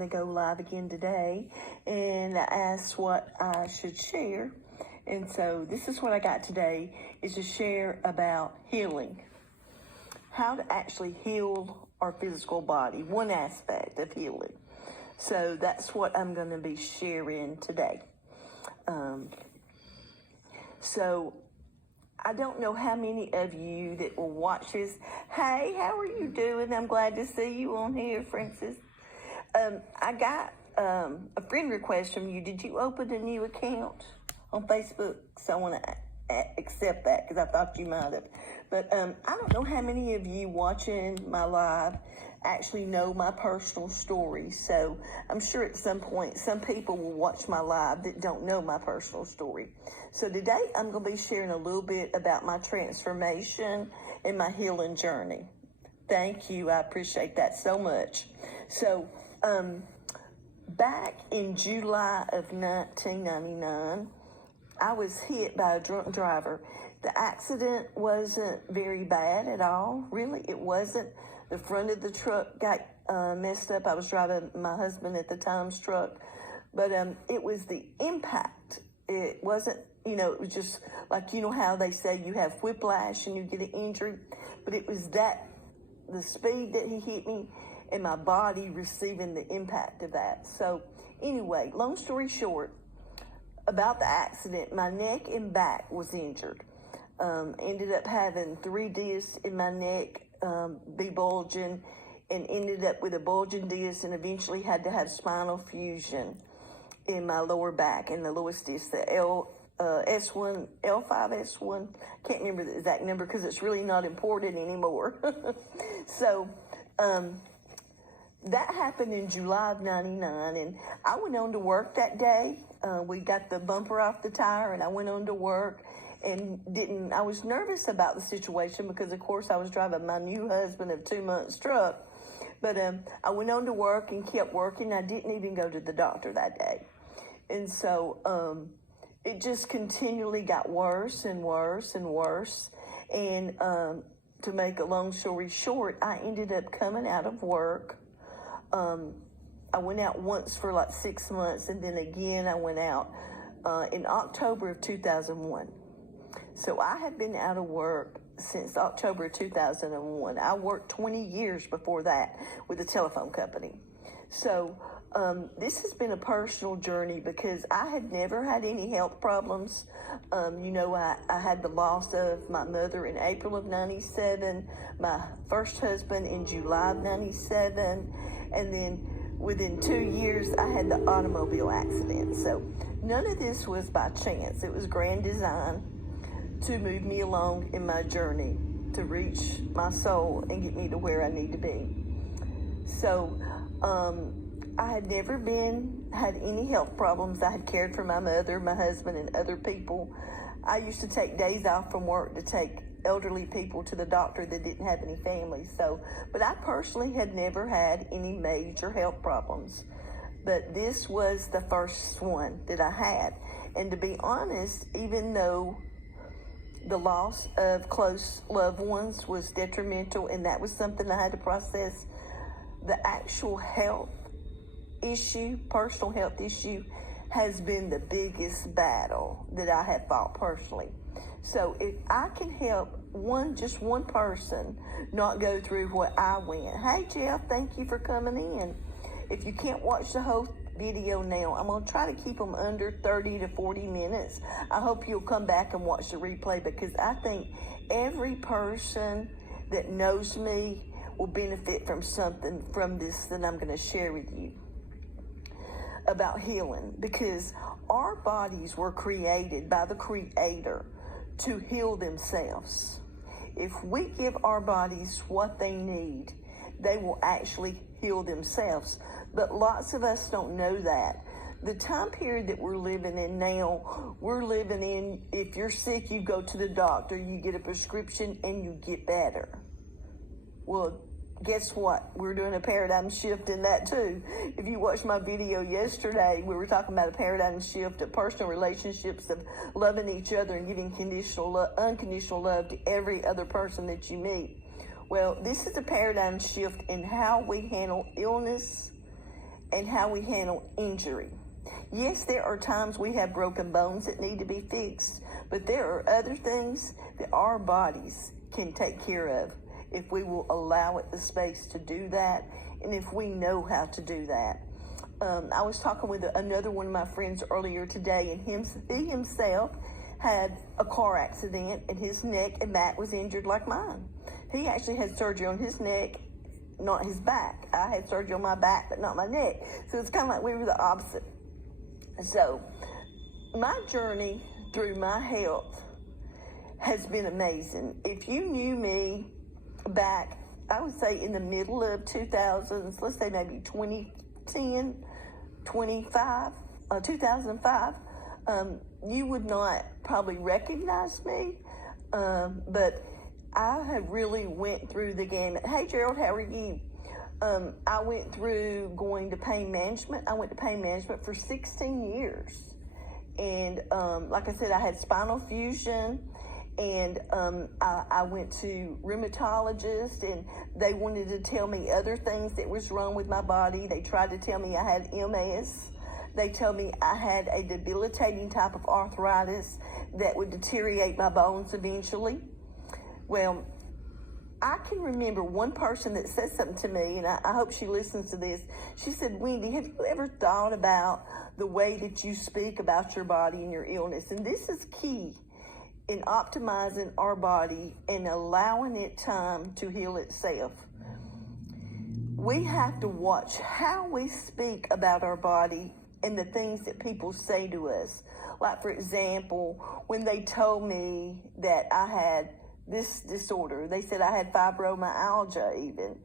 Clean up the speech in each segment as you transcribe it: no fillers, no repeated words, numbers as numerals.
to go live again today, and I asked what I should share. And so this is what I got today, is to share about healing. How to actually heal our physical body, one aspect of healing. So that's what I'm going to be sharing today. So I don't know how many of you that will watch this. Hey, how are you doing? I'm glad to see you on here, Francis. I got a friend request from you. Did you open a new account on Facebook? So I want to accept that because I thought you might have. But I don't know how many of you watching my live actually know my personal story. So I'm sure at some point some people will watch my live that don't know my personal story. So today I'm going to be sharing a little bit about my transformation and my healing journey. Thank you. I appreciate that so much. So back in July of 1999, I was hit by a drunk driver. The accident wasn't very bad at all. Really, it wasn't. The front of the truck got messed up. I was driving my husband at the time's truck. But it was the impact. It wasn't, it was just like, how they say you have whiplash and you get an injury. But it was the speed that he hit me and my body receiving the impact of that. So anyway, long story short, about the accident, my neck and back was injured. Ended up having 3 discs in my neck, be bulging, and ended up with a bulging disc, and eventually had to have spinal fusion in my lower back, and the lowest disc, the L5, S1, can't remember the exact number because it's really not important anymore. So that happened in July of 99, and I went on to work that day. We got the bumper off the tire, and I went on to work, and I was nervous about the situation because, of course, I was driving my new husband of 2 months truck. But I went on to work and kept working. I didn't even go to the doctor that day. And so it just continually got worse and worse and worse. And to make a long story short, I ended up coming out of work. I went out once for like 6 months, and then again I went out in October of 2001. So I have been out of work since October of 2001. I worked 20 years before that with a telephone company. So this has been a personal journey because I had never had any health problems. I had the loss of my mother in April of 97, my first husband in July of 97, and then within 2 years, I had the automobile accident. So none of this was by chance. It was grand design to move me along in my journey to reach my soul and get me to where I need to be. So I had never had any health problems. I had cared for my mother, my husband, and other people. I used to take days off from work to take elderly people to the doctor that didn't have any family. But I personally had never had any major health problems. But this was the first one that I had. And to be honest, even though the loss of close loved ones was detrimental, and that was something I had to process, the actual health issue, personal health issue, has been the biggest battle that I have fought personally. So if I can help just one person not go through what I went. Hey, Jeff, thank you for coming in. If you can't watch the whole video now, I'm going to try to keep them under 30 to 40 minutes. I hope you'll come back and watch the replay because I think every person that knows me will benefit from something from this that I'm going to share with you about healing, because our bodies were created by the Creator to heal themselves. If we give our bodies what they need, they will actually heal themselves. But lots of us don't know that. The time period that we're living in now, if you're sick, you go to the doctor, you get a prescription, and you get better. Well, guess what? We're doing a paradigm shift in that too. If you watched my video yesterday, we were talking about a paradigm shift of personal relationships, of loving each other and giving unconditional love to every other person that you meet. Well, this is a paradigm shift in how we handle illness and how we handle injury. Yes, there are times we have broken bones that need to be fixed, but there are other things that our bodies can take care of if we will allow it the space to do that, and if we know how to do that. I was talking with another one of my friends earlier today, and he himself had a car accident, and his neck and back was injured like mine. He actually had surgery on his neck, not his back. I had surgery on my back, but not my neck. So it's kind of like we were the opposite. So my journey through my health has been amazing. If you knew me back, I would say in the middle of 2000s, let's say maybe 2010, 2005, you would not probably recognize me, but I have really went through the gamut. Hey, Gerald, how are you? I went through going to pain management. I went to pain management for 16 years. And like I said, I had spinal fusion, and I went to rheumatologists, and they wanted to tell me other things that was wrong with my body. They tried to tell me I had MS. They told me I had a debilitating type of arthritis that would deteriorate my bones eventually. Well, I can remember one person that said something to me, and I hope she listens to this. She said, Wendy, have you ever thought about the way that you speak about your body and your illness? And this is key in optimizing our body and allowing it time to heal itself. We have to watch how we speak about our body and the things that people say to us. Like, for example, when they told me that I had this disorder, they said I had fibromyalgia even.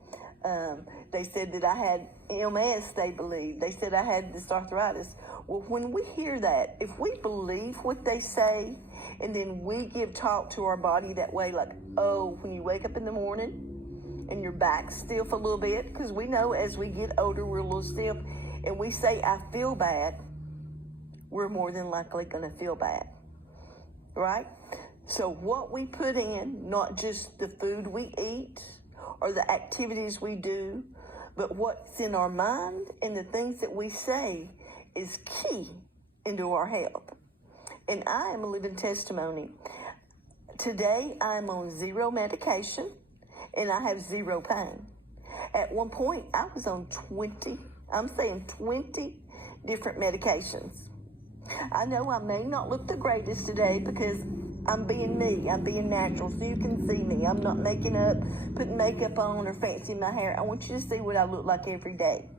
They said that I had MS, they believed. They said I had this arthritis. Well, when we hear that, if we believe what they say, and then we give talk to our body that way, like, oh, when you wake up in the morning and your back's stiff a little bit, because we know as we get older, we're a little stiff, and we say, I feel bad, we're more than likely going to feel bad, right? So what we put in, not just the food we eat or the activities we do, but what's in our mind and the things that we say is key into our health. And I am a living testimony. Today, I'm on 0 medication, and I have 0 pain. At one point, I was on 20 different medications. I know I may not look the greatest today because I'm being me. I'm being natural, so you can see me. I'm not making up, putting makeup on, or fancying my hair. I want you to see what I look like every day.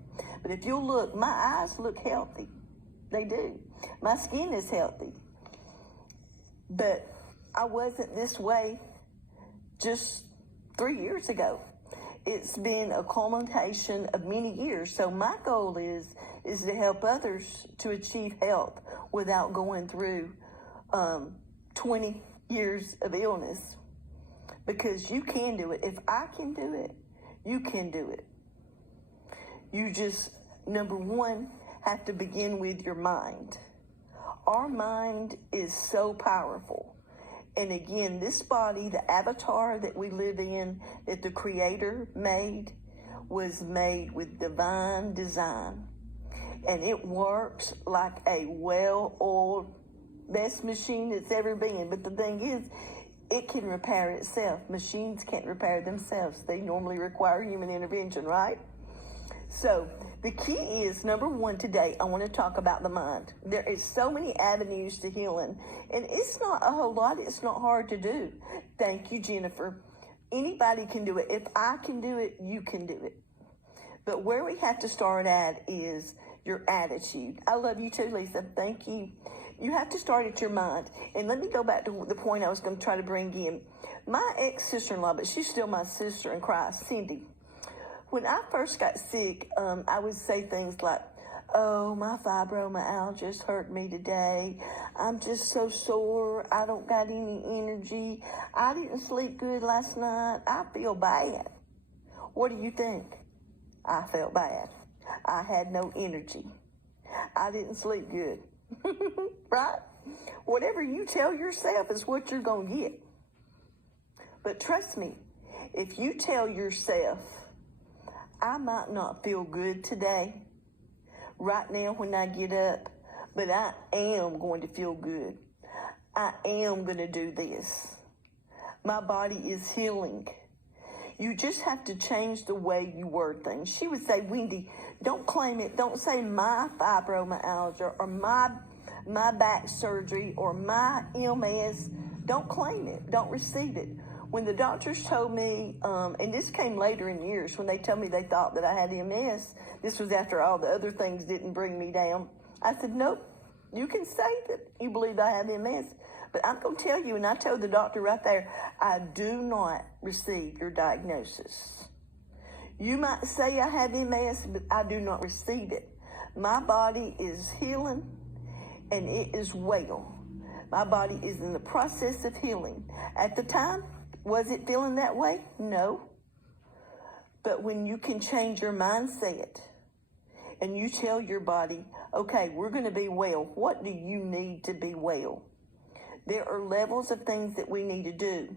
But if you look, my eyes look healthy. They do. My skin is healthy. But I wasn't this way just 3 years ago. It's been a culmination of many years. So my goal is to help others to achieve health without going through 20 years of illness. Because you can do it. If I can do it, you can do it. You just, number one, have to begin with your mind. Our mind is so powerful. And again, this body, the avatar that we live in, that the Creator made, was made with divine design. And it works like a well-oiled, best machine that's ever been. But the thing is, it can repair itself. Machines can't repair themselves. They normally require human intervention, right? So the key is, number one, today I want to talk about the mind. There is so many avenues to healing, and it's not a whole lot. It's not hard to do. Thank you, Jennifer. Anybody can do it. If I can do it, you can do it. But where we have to start at is your attitude. I love you too, Lisa. Thank you. You have to start at your mind. And let me go back to the point I was going to try to bring in. My ex-sister-in-law, but she's still my sister in Christ, Cindy. When I first got sick, I would say things like, oh, my fibromyalgia hurt me today. I'm just so sore. I don't got any energy. I didn't sleep good last night. I feel bad. What do you think? I felt bad. I had no energy. I didn't sleep good. Right? Whatever you tell yourself is what you're going to get. But trust me, if you tell yourself, I might not feel good today, right now when I get up, but I am going to feel good. I am going to do this. My body is healing. You just have to change the way you word things. She would say, Wendy, don't claim it. Don't say my fibromyalgia or my back surgery or my MS. Don't claim it. Don't receive it. When the doctors told me, and this came later in years, when they told me they thought that I had MS, this was after all the other things didn't bring me down. I said, nope, you can say that you believe I have MS, but I'm going to tell you, and I told the doctor right there, I do not receive your diagnosis. You might say I have MS, but I do not receive it. My body is healing, and it is well. My body is in the process of healing. At the time, was it feeling that way? No. But when you can change your mindset and you tell your body, okay, we're going to be well. What do you need to be well? There are levels of things that we need to do.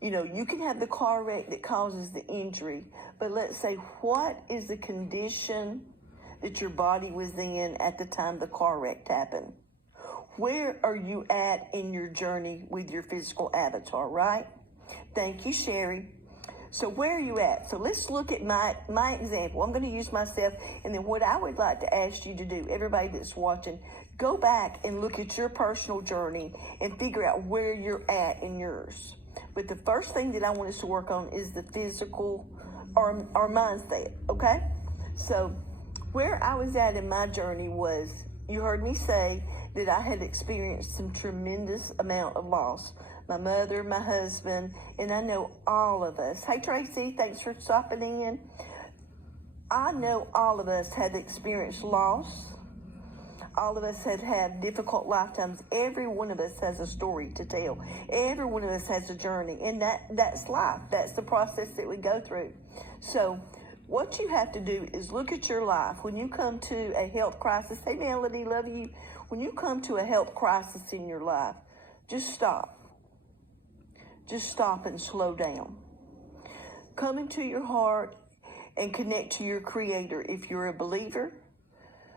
You can have the car wreck that causes the injury, but let's say, what is the condition that your body was in at the time the car wreck happened? Where are you at in your journey with your physical avatar, right? Thank you, Sherry. So where are you at? So let's look at my example. I'm going to use myself, and then what I would like to ask you to do, everybody that's watching, go back and look at your personal journey and figure out where you're at in yours. But the first thing that I want us to work on is the physical or mindset, okay? So where I was at in my journey was, you heard me say that I had experienced some tremendous amount of loss. My mother, my husband, and I know all of us. Hey, Tracy, thanks for stopping in. I know all of us have experienced loss. All of us have had difficult lifetimes. Every one of us has a story to tell. Every one of us has a journey, and that's life. That's the process that we go through. So what you have to do is look at your life. When you come to a health crisis, hey, Melody, love you. When you come to a health crisis in your life, just stop. Just stop and slow down. Come into your heart and connect to your Creator. If you're a believer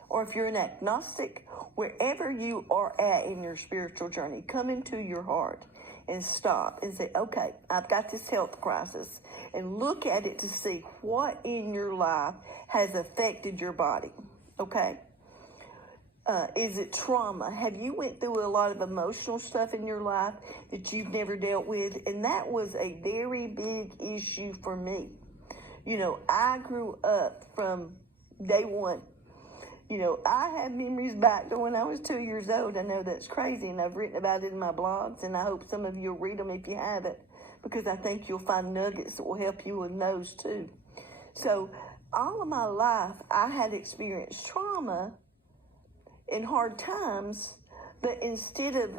or if you're an agnostic, wherever you are at in your spiritual journey, come into your heart and stop and say, okay, I've got this health crisis, and look at it to see what in your life has affected your body, okay? Is it trauma? Have you went through a lot of emotional stuff in your life that you've never dealt with? And that was a very big issue for me. I grew up from day one. I have memories back to when I was 2 years old. I know that's crazy, and I've written about it in my blogs, and I hope some of you will read them if you haven't, because I think you'll find nuggets that will help you with those too. So all of my life, I had experienced trauma in hard times, but instead of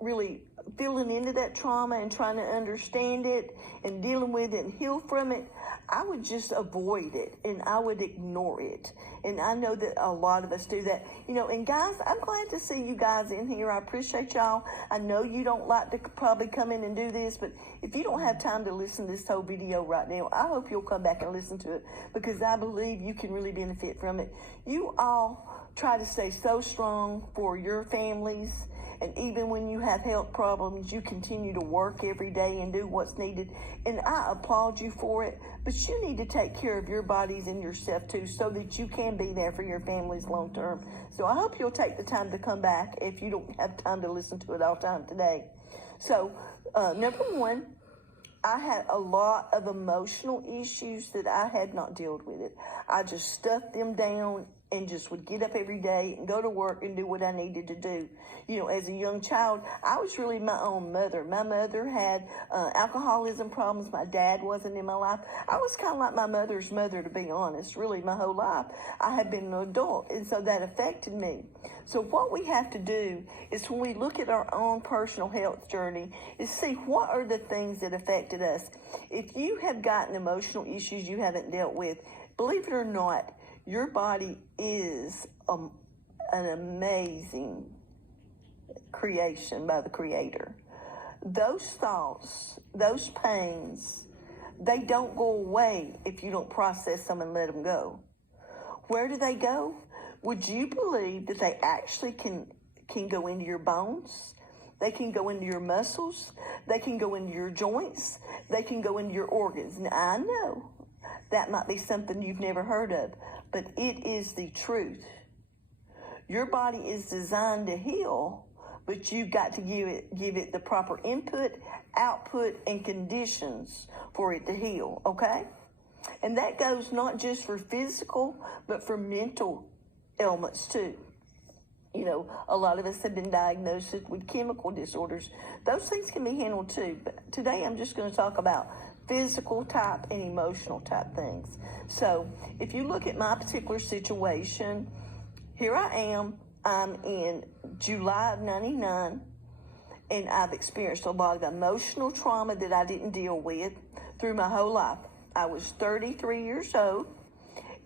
really feeling into that trauma and trying to understand it and dealing with it and heal from it, I would just avoid it and I would ignore it. And I know that a lot of us do that. And guys, I'm glad to see you guys in here. I appreciate y'all. I know you don't like to probably come in and do this, but if you don't have time to listen to this whole video right now, I hope you'll come back and listen to it, because I believe you can really benefit from it. You all try to stay so strong for your families, and even when you have health problems, you continue to work every day and do what's needed, and I applaud you for it. But you need to take care of your bodies and yourself too, so that you can be there for your families long term. So I hope you'll take the time to come back if you don't have time to listen to it all time today. So number one, I had a lot of emotional issues that I had not dealt with it. I just stuffed them down and just would get up every day and go to work and do what I needed to do. As a young child, I was really my own mother. My mother had alcoholism problems. My dad wasn't in my life. I was kind of like my mother's mother, to be honest, really my whole life. I had been an adult, and so that affected me. So what we have to do is, when we look at our own personal health journey, is see what are the things that affected us. If you have gotten emotional issues you haven't dealt with, believe it or not, your body is an amazing creation by the Creator. Those thoughts, those pains, they don't go away if you don't process them and let them go. Where do they go? Would you believe that they actually can go into your bones? They can go into your muscles. They can go into your joints. They can go into your organs. Now, I know that might be something you've never heard of, but it is the truth. Your body is designed to heal, but you've got to give it the proper input, output, and conditions for it to heal, okay? And that goes not just for physical, but for mental ailments too. You know, a lot of us have been diagnosed with chemical disorders. Those things can be handled too. But today I'm just going to talk about physical type and emotional type things. So if you look at my particular situation, here I am. I'm in July of 99, and I've experienced a lot of emotional trauma that I didn't deal with through my whole life. I was 33 years old,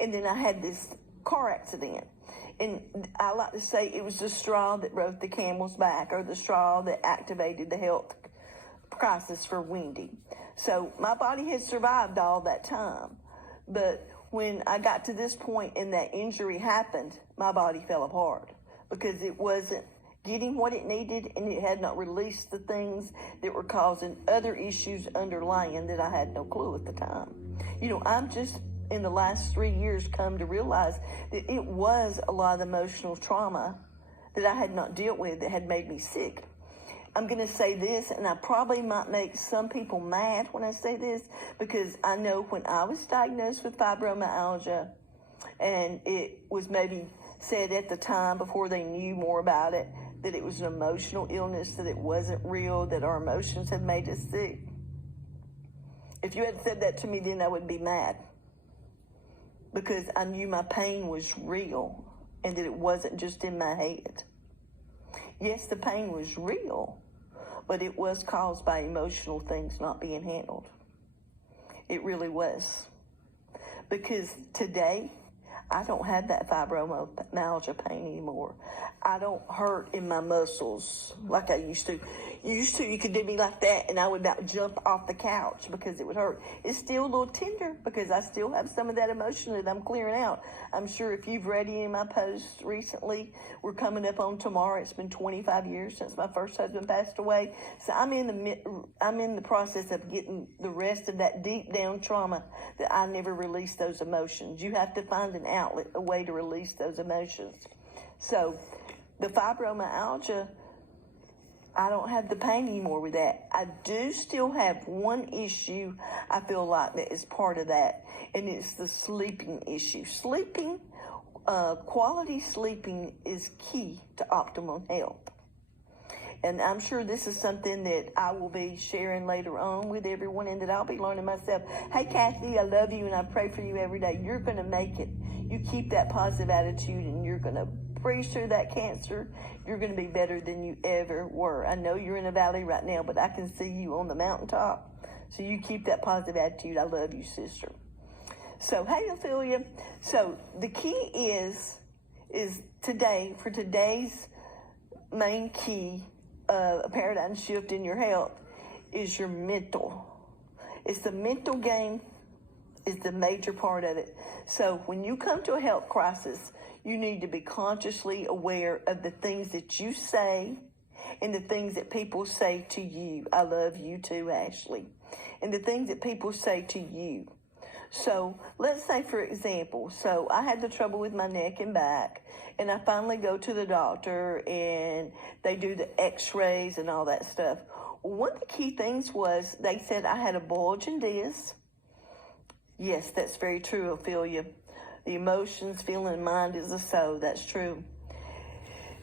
and then I had this car accident. And I like to say it was the straw that broke the camel's back, or the straw that activated the health crisis for Wendy. So my body had survived all that time. But when I got to this point and that injury happened, my body fell apart because it wasn't getting what it needed, and it had not released the things that were causing other issues underlying that I had no clue at the time. You know, I'm just in the last 3 years come to realize that it was a lot of emotional trauma that I had not dealt with that had made me sick. I'm going to say this, and I probably might make some people mad when I say this, because I know when I was diagnosed with fibromyalgia, and it was maybe said at the time before they knew more about it, that it was an emotional illness, that it wasn't real, that our emotions had made us sick. If you had said that to me then, I would be mad, because I knew my pain was real and that it wasn't just in my head. Yes, the pain was real, but it was caused by emotional things not being handled. It really was. Because today, I don't have that fibromyalgia pain anymore. I don't hurt in my muscles like I used to. You could do me like that, and I would about jump off the couch because it would hurt. It's still a little tender because I still have some of that emotion that I'm clearing out. I'm sure if you've read any of my posts recently, we're coming up on tomorrow. It's been 25 years since my first husband passed away. So I'm in the process of getting the rest of that deep down trauma that I never released those emotions. You have to find an outlet, a way to release those emotions. So the fibromyalgia, I don't have the pain anymore with that. I do still have one issue I feel like that is part of that, and it's the sleeping issue. Sleeping, quality sleeping is key to optimal health. And I'm sure this is something that I will be sharing later on with everyone, and that I'll be learning myself. Hey, Kathy, I love you, and I pray for you every day. You're going to make it. You keep that positive attitude, and you're going to breeze through that cancer. You're going to be better than you ever were. I know you're in a valley right now, but I can see you on the mountaintop. So you keep that positive attitude. I love you, sister. So, hey, Ophelia. So the key is today, for today's main key, a paradigm shift in your health, is your mental. It's the mental game is the major part of it. So when you come to a health crisis, you need to be consciously aware of the things that you say and the things that people say to you. I love you too, Ashley. And the things that people say to you. So let's say, for example, so I had the trouble with my neck and back, and I finally go to the doctor, and they do the x-rays and all that stuff. One of the key things was they said I had a bulge in disc. Yes, that's very true, Ophelia. The emotions, feeling, mind is a soul. That's true.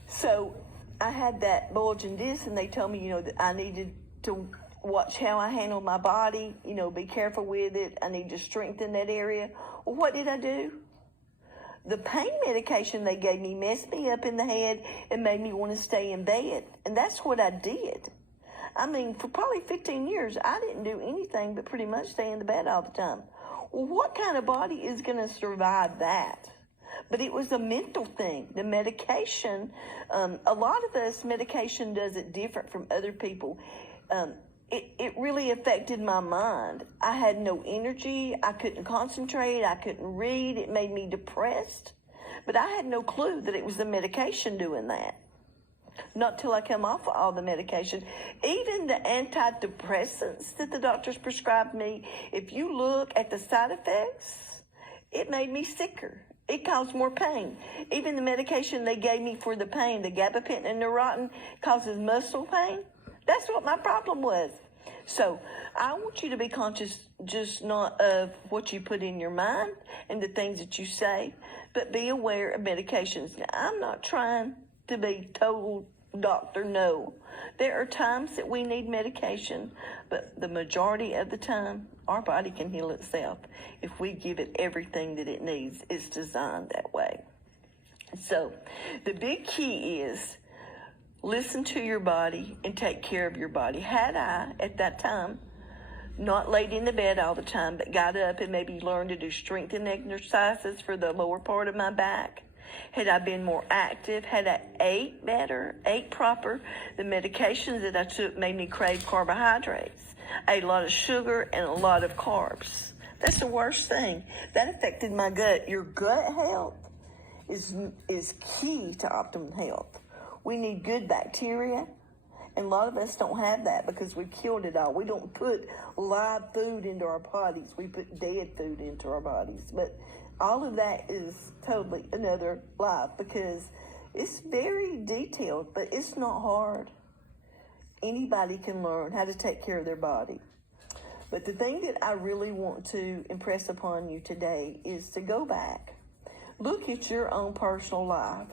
So I had that bulge in disc, and they told me, that I needed to watch how I handle my body, be careful with it. I need to strengthen that area. Well, what did I do? The pain medication they gave me messed me up in the head and made me want to stay in bed. And that's what I did. I mean, for probably 15 years, I didn't do anything but pretty much stay in the bed all the time. Well, what kind of body is going to survive that? But it was a mental thing. The medication, a lot of us, medication does it different from other people. it really affected my mind. I had no energy. I couldn't concentrate. I couldn't read. It made me depressed. But I had no clue that it was the medication doing that. Not till I come off of all the medication. Even the antidepressants that the doctors prescribed me, if you look at the side effects, it made me sicker. It caused more pain. Even the medication they gave me for the pain, the gabapentin and Neurontin, causes muscle pain. That's what my problem was. So I want you to be conscious just not of what you put in your mind and the things that you say, but be aware of medications. Now, I'm not trying to be total doctor, no. There are times that we need medication, but the majority of the time, our body can heal itself if we give it everything that it needs. It's designed that way. So the big key is listen to your body and take care of your body. Had I, at that time, not laid in the bed all the time, but got up and maybe learned to do strengthening exercises for the lower part of my back, had I been more active, had I ate better, ate proper, the medications that I took made me crave carbohydrates. I ate a lot of sugar and a lot of carbs. That's the worst thing. That affected my gut. Your gut health is key to optimum health. We need good bacteria, and a lot of us don't have that because we killed it all. We don't put live food into our bodies. We put dead food into our bodies. But all of that is totally another life because it's very detailed, but it's not hard. Anybody can learn how to take care of their body. But the thing that I really want to impress upon you today is to go back. Look at your own personal life.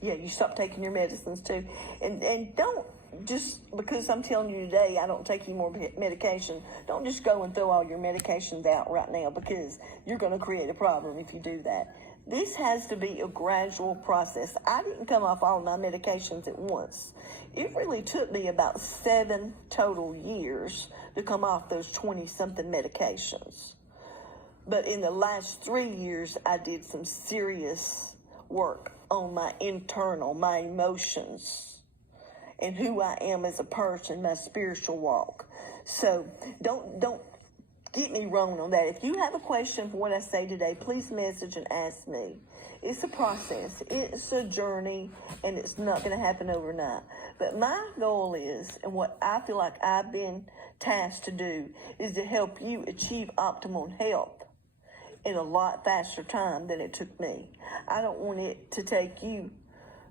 Yeah, you stop taking your medicines too. And don't just, because I'm telling you today I don't take any more medication, don't just go and throw all your medications out right now because you're going to create a problem if you do that. This has to be a gradual process. I didn't come off all of my medications at once. It really took me about 7 total years to come off those 20-something medications. But in the last 3 years, I did some serious work on my internal, my emotions, and who I am as a person, my spiritual walk. So don't get me wrong on that. If you have a question for what I say today, please message and ask me. It's a process. It's a journey, and it's not going to happen overnight. But my goal is, and what I feel like I've been tasked to do, is to help you achieve optimal health in a lot faster time than it took me. I don't want it to take you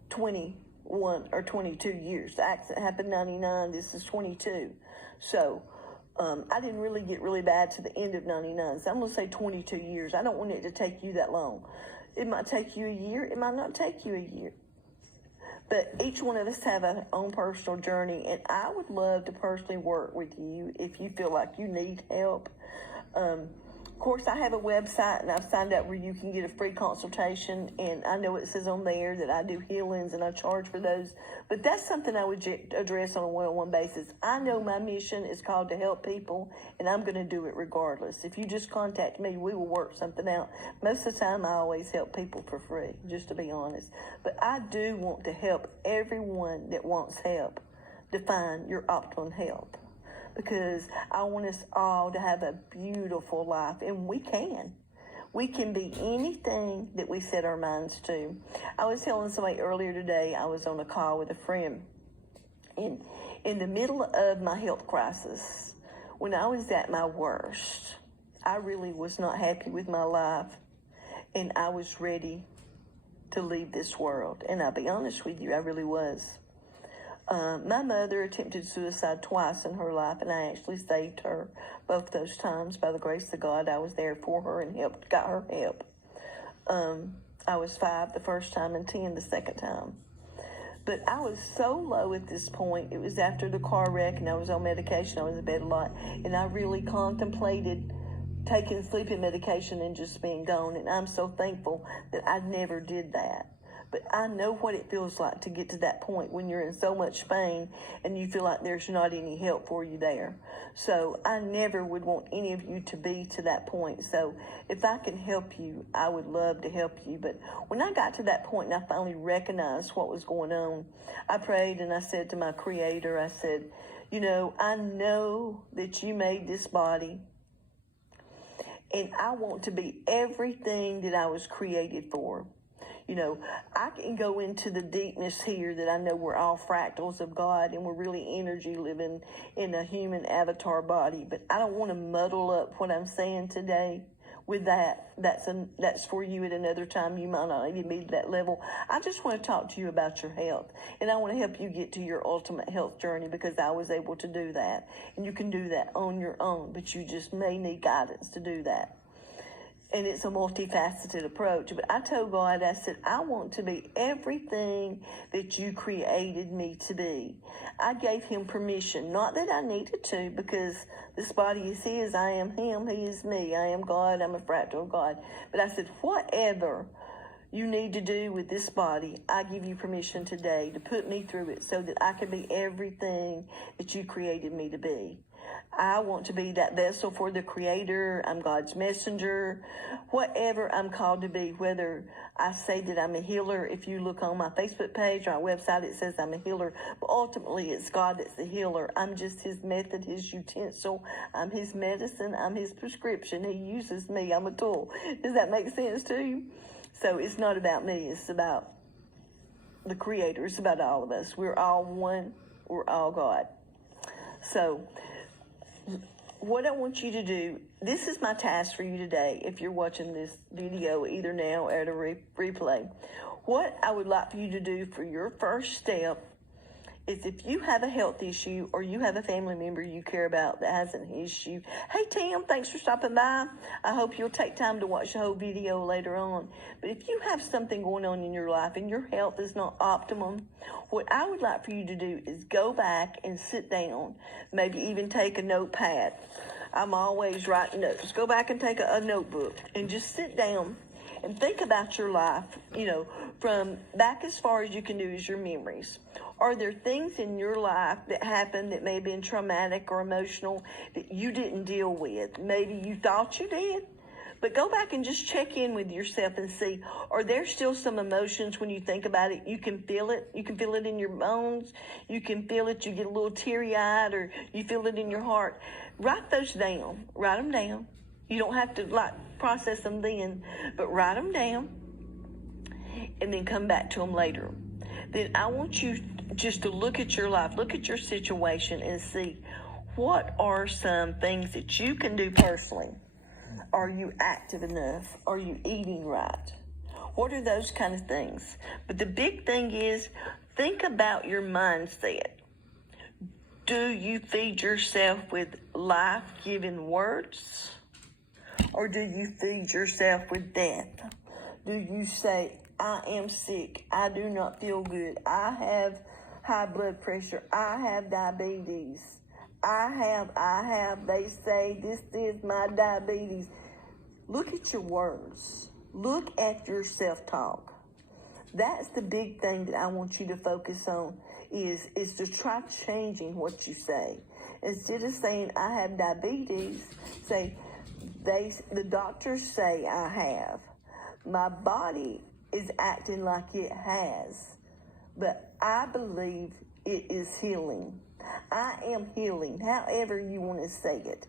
21 or 22 years. The accident happened in 99. This is 22. So I didn't really get really bad to the end of 99. So I'm going to say 22 years. I don't want it to take you that long. It might take you a year. It might not take you a year. But each one of us have our own personal journey, and I would love to personally work with you if you feel like you need help. Of course, I have a website, and I've signed up where you can get a free consultation, and I know it says on there that I do healings, and I charge for those, but that's something I would address on a one-on-one basis. I know my mission is called to help people, and I'm going to do it regardless. If you just contact me, we will work something out. Most of the time, I always help people for free, just to be honest. But I do want to help everyone that wants help define your optimum health, because I want us all to have a beautiful life, and we can. We can be anything that we set our minds to. I was telling somebody earlier today, I was on a call with a friend, and in the middle of my health crisis, when I was at my worst, I really was not happy with my life, and I was ready to leave this world. And I'll be honest with you, I really was. My mother attempted suicide twice in her life, and I actually saved her both those times. By the grace of God, I was there for her and got her help. I was 5 the first time and 10 the second time. But I was so low at this point. It was after the car wreck, and I was on medication. I was in bed a lot, and I really contemplated taking sleeping medication and just being gone. And I'm so thankful that I never did that. But I know what it feels like to get to that point when you're in so much pain and you feel like there's not any help for you there. So I never would want any of you to be to that point. So if I can help you, I would love to help you. But when I got to that point and I finally recognized what was going on, I prayed and I said to my Creator, I said, You know, I know that you made this body, and I want to be everything that I was created for. You know, I can go into the deepness here that I know we're all fractals of God and we're really energy living in a human avatar body, but I don't want to muddle up what I'm saying today with that. That's for you at another time. You might not even be to that level. I just want to talk to you about your health, and I want to help you get to your ultimate health journey, because I was able to do that, and you can do that on your own, but you just may need guidance to do that. And it's a multifaceted approach. But I told God, I said, I want to be everything that you created me to be. I gave him permission, not that I needed to, because this body is his, I am him, he is me. I am God, I'm a fractal of God. But I said, whatever you need to do with this body, I give you permission today to put me through it so that I can be everything that you created me to be. I want to be that vessel for the Creator. I'm God's messenger. Whatever I'm called to be, whether I say that I'm a healer. If you look on my Facebook page or our website, it says I'm a healer. But ultimately, it's God that's the healer. I'm just his method, his utensil. I'm his medicine. I'm his prescription. He uses me. I'm a tool. Does that make sense to you? So it's not about me. It's about the Creator. It's about all of us. We're all one. We're all God. So what I want you to do, this is my task for you today, if you're watching this video either now or at a replay. What I would like for you to do for your first step is, if you have a health issue or you have a family member you care about that has an issue. Hey, Tim, thanks for stopping by. I hope you'll take time to watch the whole video later on. But if you have something going on in your life and your health is not optimum, what I would like for you to do is go back and sit down, maybe even take a notepad. I'm always writing notes. Go back and take a notebook and just sit down and think about your life, you know, from back as far as you can do is your memories. Are there things in your life that happened that may have been traumatic or emotional that you didn't deal with? Maybe you thought you did, but go back and just check in with yourself and see, are there still some emotions when you think about it? You can feel it. You can feel it in your bones. You can feel it. You get a little teary-eyed, or you feel it in your heart. Write those down. Write them down. You don't have to process them then, but write them down and then come back to them later. Then I want you just to look at your life, look at your situation, and see, what are some things that you can do personally? Are you active enough? Are you eating right? What are those kind of things? But the big thing is, think about your mindset. Do you feed yourself with life-giving words? Or do you feed yourself with death? Do you say, I am sick, I do not feel good, I have high blood pressure, I have diabetes, I have, they say this is my diabetes. Look at your words. Look at your self-talk. That's the big thing that I want you to focus on, is to try changing what you say. Instead of saying, I have diabetes, say, the doctors say I have. My body is acting like it has, but I believe it is healing. I am healing, however you want to say it.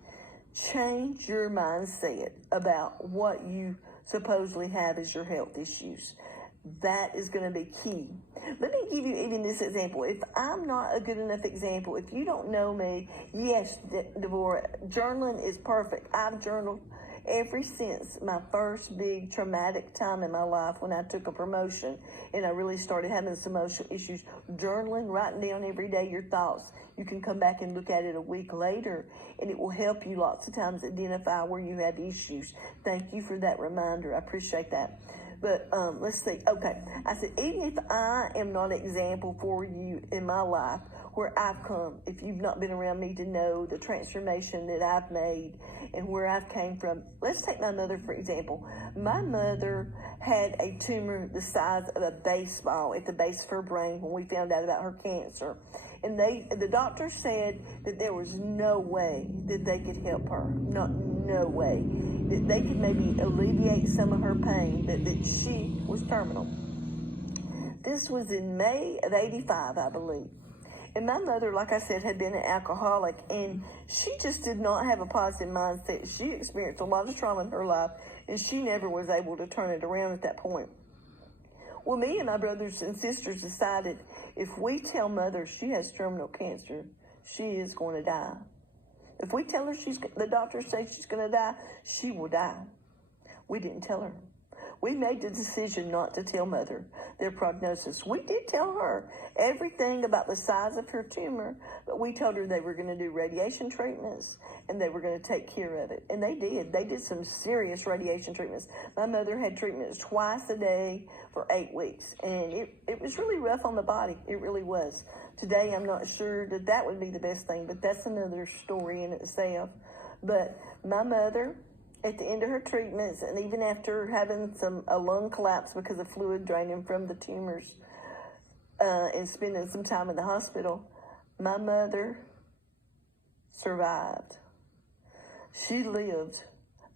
Change your mindset about what you supposedly have as your health issues. That is going to be key. Let me give you even this example. If I'm not a good enough example, if you don't know me, yes, Devorah, journaling is perfect. I've journaled ever since my first big traumatic time in my life, when I took a promotion and I really started having some emotional issues. Journaling, writing down every day your thoughts. You can come back and look at it a week later, and it will help you lots of times identify where you have issues. Thank you for that reminder. I appreciate that. But let's see. Okay, I said, even if I am not an example for you in my life, where I've come, if you've not been around me to know the transformation that I've made and where I've came from. Let's take my mother, for example. My mother had a tumor the size of a baseball at the base of her brain when we found out about her cancer. And the doctor said that there was no way that they could help her. No way. That they could maybe alleviate some of her pain, that she was terminal. This was in May of '85, I believe. And my mother, like I said, had been an alcoholic, and she just did not have a positive mindset. She experienced a lot of trauma in her life, and she never was able to turn it around at that point. Well, me and my brothers and sisters decided if we tell Mother she has terminal cancer, she is going to die. If we tell her the doctors say she's going to die, she will die. We didn't tell her. We made the decision not to tell Mother their prognosis. We did tell her everything about the size of her tumor, but we told her they were going to do radiation treatments and they were going to take care of it. And they did. They did some serious radiation treatments. My mother had treatments twice a day for 8 weeks, and it was really rough on the body. It really was. Today, I'm not sure that would be the best thing, but that's another story in itself. But my mother, at the end of her treatments, and even after having a lung collapse because of fluid draining from the tumors, and spending some time in the hospital, my mother survived. She lived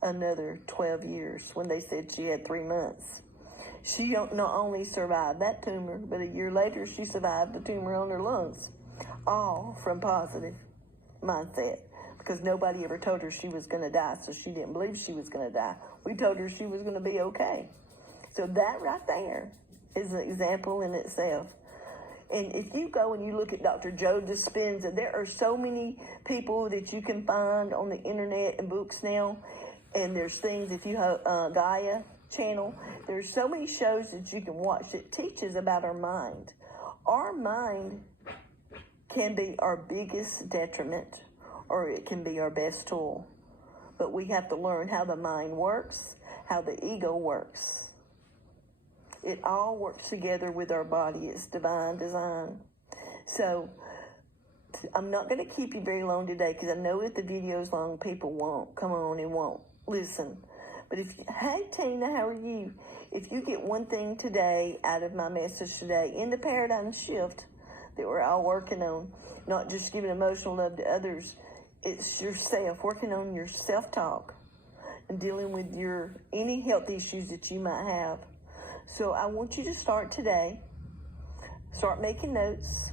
another 12 years when they said she had 3 months. She not only survived that tumor, but a year later she survived the tumor on her lungs, all from positive mindset. Because nobody ever told her she was going to die, so she didn't believe she was going to die. We told her she was going to be okay. So that right there is an example in itself. And if you go and you look at Dr. Joe Dispenza, there are so many people that you can find on the internet and books now. And there's things, if you have Gaia channel, there's so many shows that you can watch that teaches about our mind. Our mind can be our biggest detriment, or it can be our best tool. But we have to learn how the mind works, how the ego works. It all works together with our body. It's divine design. So I'm not going to keep you very long today because I know if the video's long, people won't come on and won't listen. But hey Tina, how are you? If you get one thing today out of my message today, in the paradigm shift that we're all working on, not just giving emotional love to others, it's yourself, working on your self-talk and dealing with any health issues that you might have. So I want you to start today. Start making notes.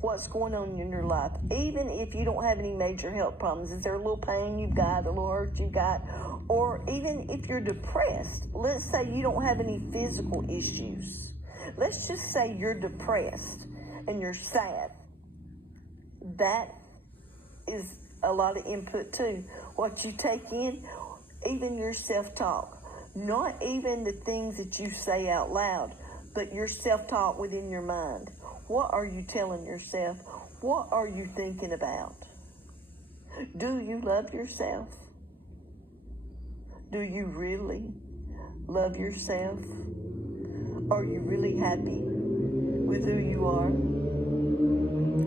What's going on in your life? Even if you don't have any major health problems, is there a little pain you've got, a little hurt you've got? Or even if you're depressed, let's say you don't have any physical issues. Let's just say you're depressed and you're sad. That is a lot of input too. What you take in, even your self-talk. Not even the things that you say out loud, but your self-talk within your mind. What are you telling yourself? What are you thinking about? Do you love yourself? Do you really love yourself? Are you really happy with who you are?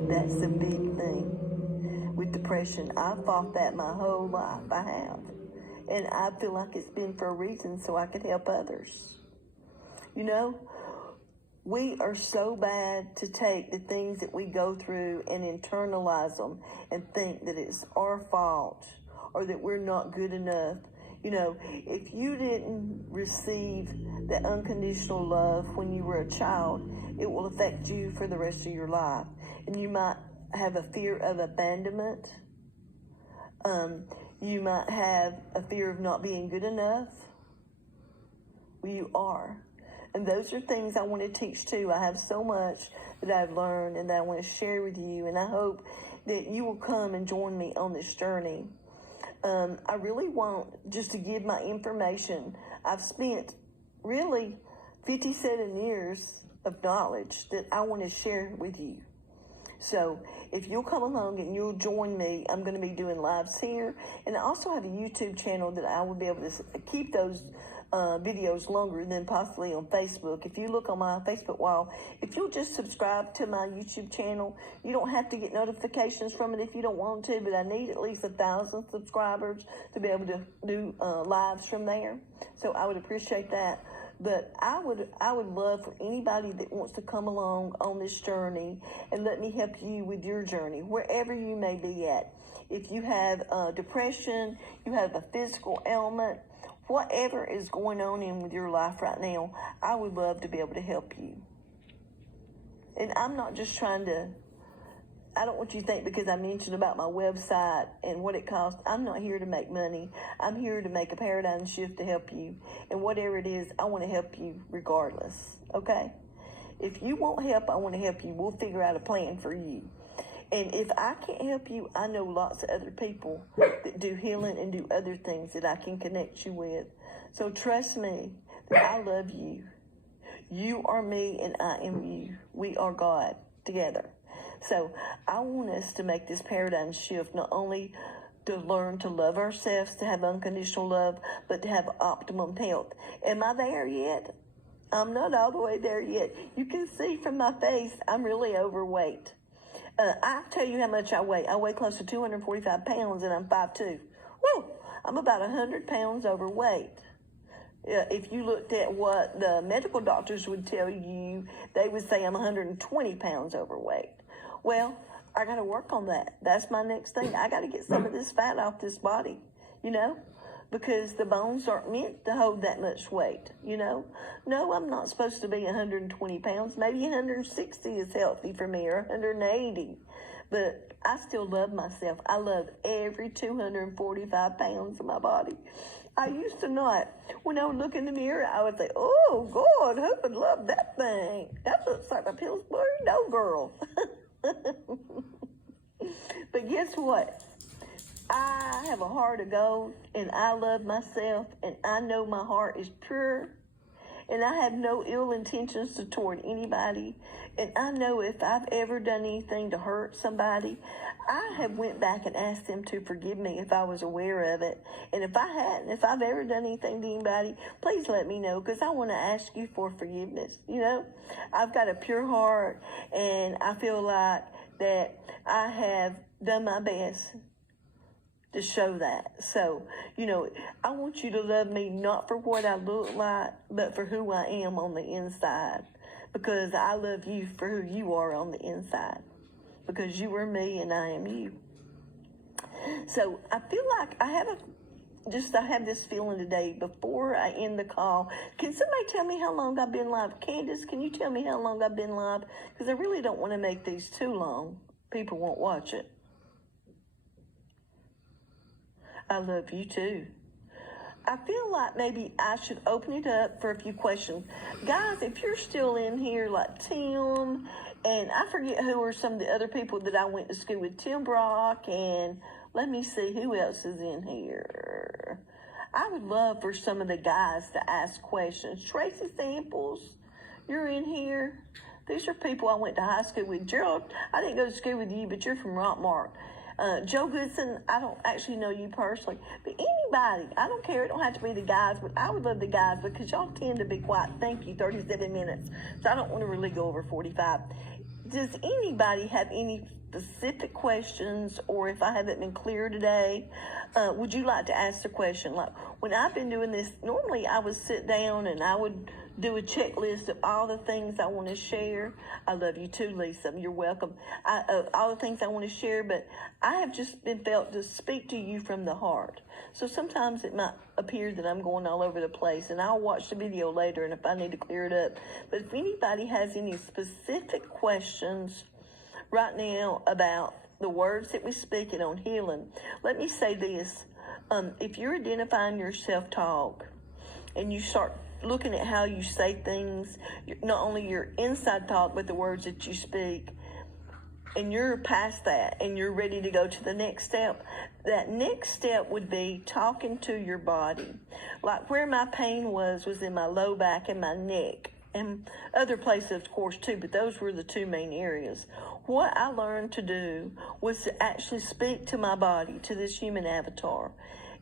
That's a big thing. With depression, I fought that my whole life. I have. And I feel like it's been for a reason, so I could help others. You know, we are so bad to take the things that we go through and internalize them and think that it's our fault or that we're not good enough. You know, if you didn't receive that unconditional love when you were a child, it will affect you for the rest of your life. And you might have a fear of abandonment. You might have a fear of not being good enough. Well, you are. And those are things I want to teach too. I have so much that I've learned and that I want to share with you. And I hope that you will come and join me on this journey. I really want just to give my information. I've spent really 57 years of knowledge that I want to share with you. So if you'll come along and you'll join me, I'm going to be doing lives here. And I also have a YouTube channel that I will be able to keep those videos longer than possibly on Facebook. If you look on my Facebook wall, if you'll just subscribe to my YouTube channel, you don't have to get notifications from it if you don't want to, but I need at least 1,000 subscribers to be able to do lives from there. So I would appreciate that. But I would love for anybody that wants to come along on this journey and let me help you with your journey, wherever you may be at. If you have depression, you have a physical ailment, whatever is going on with your life right now, I would love to be able to help you. And I'm not just trying to I don't want you to think because I mentioned about my website and what it costs, I'm not here to make money. I'm here to make a paradigm shift to help you. And whatever it is, I want to help you regardless, okay? If you want help, I want to help you. We'll figure out a plan for you. And if I can't help you, I know lots of other people that do healing and do other things that I can connect you with. So trust me that I love you. You are me and I am you. We are God together. So I want us to make this paradigm shift, not only to learn to love ourselves, to have unconditional love, but to have optimum health. Am I there yet? I'm not all the way there yet. You can see from my face, I'm really overweight. I'll tell you how much I weigh. I weigh close to 245 pounds and I'm 5'2". Woo! I'm about 100 pounds overweight. If you looked at what the medical doctors would tell you, they would say I'm 120 pounds overweight. Well, I got to work on that. That's my next thing. I got to get some of this fat off this body, you know, because the bones aren't meant to hold that much weight, you know. No, I'm not supposed to be 120 pounds. Maybe 160 is healthy for me, or 180. But I still love myself. I love every 245 pounds of my body. I used to not. When I would look in the mirror, I would say, oh, God, who would love that thing? That looks like a Pillsbury Doughgirl. But guess what? I have a heart of gold, and I love myself, and I know my heart is pure, and I have no ill intentions toward anybody. And I know if I've ever done anything to hurt somebody, I have went back and asked them to forgive me if I was aware of it. And if I hadn't, if I've ever done anything to anybody, please let me know, because I want to ask you for forgiveness. You know, I've got a pure heart, and I feel like that I have done my best to show that. So, you know, I want you to love me not for what I look like, but for who I am on the inside. Because I love you for who you are on the inside. Because you are me and I am you. So I feel like I have this feeling today before I end the call. Can somebody tell me how long I've been live? Candace, can you tell me how long I've been live? Because I really don't want to make these too long. People won't watch it. I love you too. I feel like maybe I should open it up for a few questions. Guys, if you're still in here, like Tim, and I forget who are some of the other people that I went to school with, Tim Brock, and let me see who else is in here. I would love for some of the guys to ask questions. Tracy Samples, you're in here. These are people I went to high school with. Gerald, I didn't go to school with you, but you're from Rockmart. Joe Goodson, I don't actually know you personally, but anybody, I don't care, it don't have to be the guys, but I would love the guys because y'all tend to be quiet. Thank you, 37 minutes, so I don't want to really go over 45. Does anybody have any specific questions, or if I haven't been clear today, would you like to ask the question? Like, when I've been doing this, normally I would sit down and I would do a checklist of all the things I want to share. I love you too, Lisa. You're welcome. All the things I want to share, but I have just been felt to speak to you from the heart. So sometimes it might appear that I'm going all over the place, and I'll watch the video later, and if I need to clear it up. But if anybody has any specific questions right now about the words that we speak and on healing, let me say this. If you're identifying your self-talk and you start looking at how you say things, not only your inside talk, but the words that you speak, and you're past that and you're ready to go to the next step, that next step would be talking to your body. Like where my pain was in my low back and my neck, and other places, of course, too, but those were the two main areas. What I learned to do was to actually speak to my body, to this human avatar.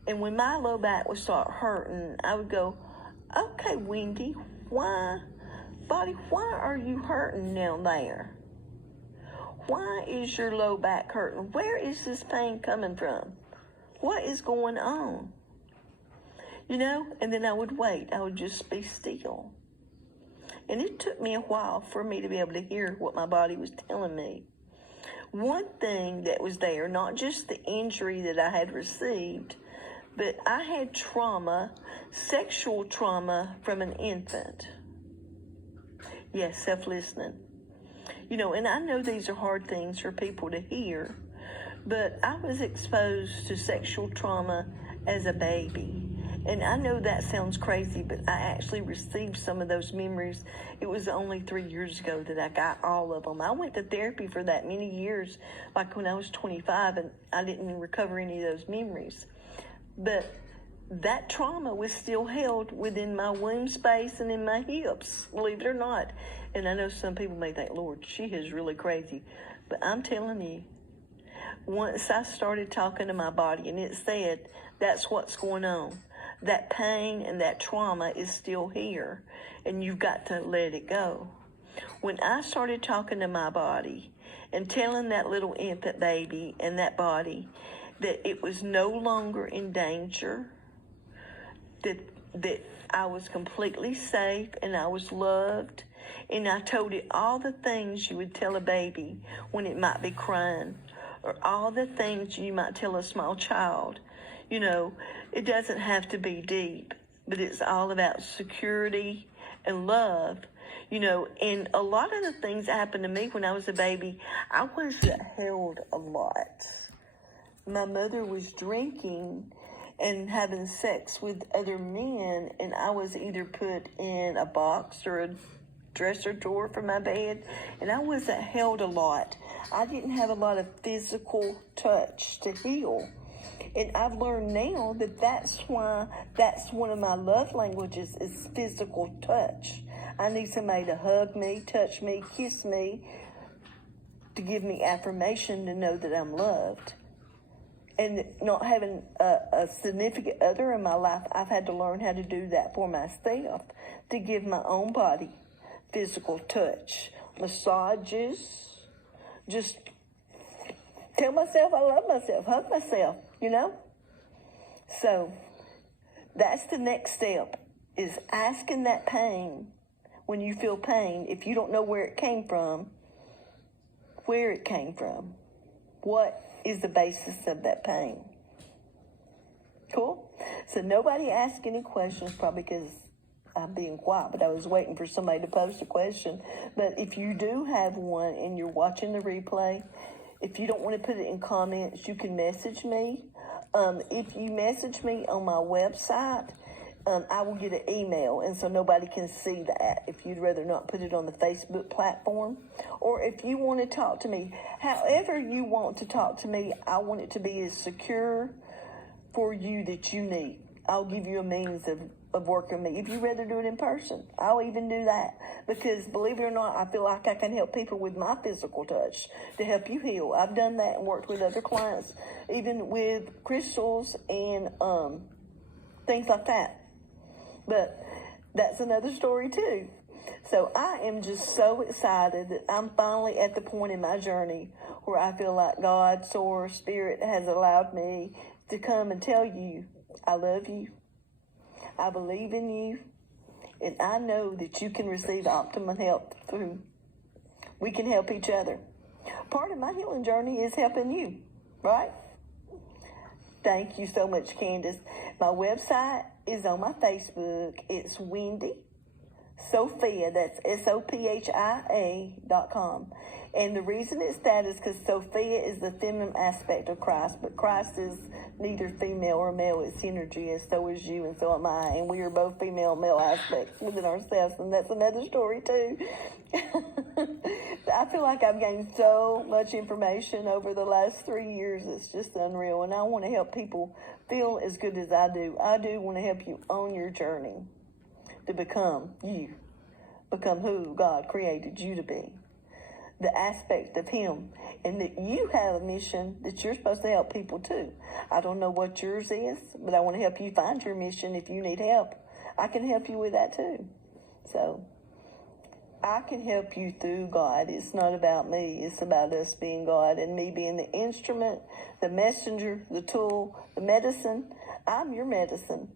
And when my low back would start hurting, I would go, okay, Wendy, why are you hurting down there? Why is your low back hurting? Where is this pain coming from? What is going on? You know, and then I would wait. I would just be still. And it took me a while for me to be able to hear what my body was telling me. One thing that was there, not just the injury that I had received, but I had trauma, sexual trauma from an infant. Yes, self-listening. And I know these are hard things for people to hear, but I was exposed to sexual trauma as a baby. And I know that sounds crazy, but I actually received some of those memories. It was only 3 years ago that I got all of them. I went to therapy for that many years, like when I was 25, and I didn't recover any of those memories. But that trauma was still held within my womb space and in my hips, believe it or not. And I know some people may think, Lord, she is really crazy. But I'm telling you, once I started talking to my body and it said, that's what's going on. That pain and that trauma is still here, and you've got to let it go. When I started talking to my body and telling that little infant baby and that body that it was no longer in danger, that I was completely safe and I was loved, and I told it all the things you would tell a baby when it might be crying, or all the things you might tell a small child. It doesn't have to be deep, but it's all about security and love, and a lot of the things that happened to me when I was a baby, I wasn't held a lot. My mother was drinking and having sex with other men, and I was either put in a box or a dresser drawer for my bed, and I wasn't held a lot. I didn't have a lot of physical touch to heal. And I've learned now that that's why that's one of my love languages is physical touch. I need somebody to hug me, touch me, kiss me, to give me affirmation to know that I'm loved. And not having a significant other in my life, I've had to learn how to do that for myself, to give my own body physical touch, massages, just tell myself I love myself, hug myself, So that's the next step, is asking that pain, when you feel pain, if you don't know where it came from, where it came from. What is the basis of that pain? Cool? So nobody asked any questions, probably because I'm being quiet, but I was waiting for somebody to post a question. But if you do have one and you're watching the replay, if you don't want to put it in comments, you can message me. If you message me on my website, I will get an email, and so nobody can see that if you'd rather not put it on the Facebook platform. Or if you want to talk to me, however you want to talk to me, I want it to be as secure for you that you need. I'll give you a means of working with me. If you'd rather do it in person, I'll even do that. Because believe it or not, I feel like I can help people with my physical touch to help you heal. I've done that and worked with other clients, even with crystals and things like that. But that's another story too. So I am just so excited that I'm finally at the point in my journey where I feel like God, Source, Spirit has allowed me to come and tell you, I love you, I believe in you, and I know that you can receive optimum help through. We can help each other. Part of my healing journey is helping you, right? Thank you so much, Candace. My website is on my Facebook. It's Wendy Sophia, that's SOPHIA.com. And the reason it's that is because Sophia is the feminine aspect of Christ, but Christ is neither female or male. It's energy, and so is you, and so am I. And we are both female and male aspects within ourselves, and that's another story too. I feel like I've gained so much information over the last 3 years. It's just unreal, and I want to help people feel as good as I do. I do want to help you on your journey to become you, become who God created you to be, the aspect of Him, and that you have a mission that you're supposed to help people too. I don't know what yours is, but I want to help you find your mission. If you need help, I can help you with that too. So I can help you through God. It's not about me. It's about us being God and me being the instrument, the messenger, the tool, the medicine. I'm your medicine.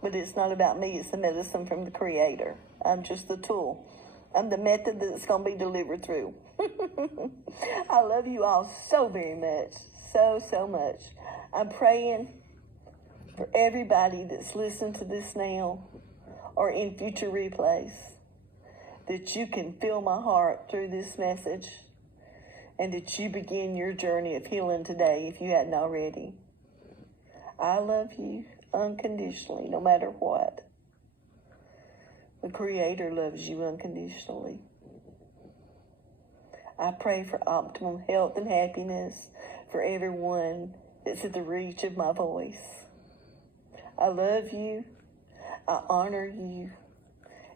But it's not about me. It's the medicine from the Creator. I'm just the tool. I'm the method that it's going to be delivered through. I love you all so very much. So much. I'm praying for everybody that's listening to this now or in future replays, that you can feel my heart through this message, and that you begin your journey of healing today if you hadn't already. I love you unconditionally, no matter what. The Creator loves you unconditionally. I pray for optimum health and happiness for everyone that's at the reach of my voice. I love you, I honor you,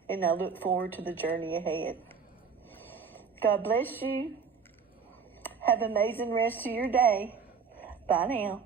and I look forward to the journey ahead. God bless you. Have an amazing rest of your day. Bye now.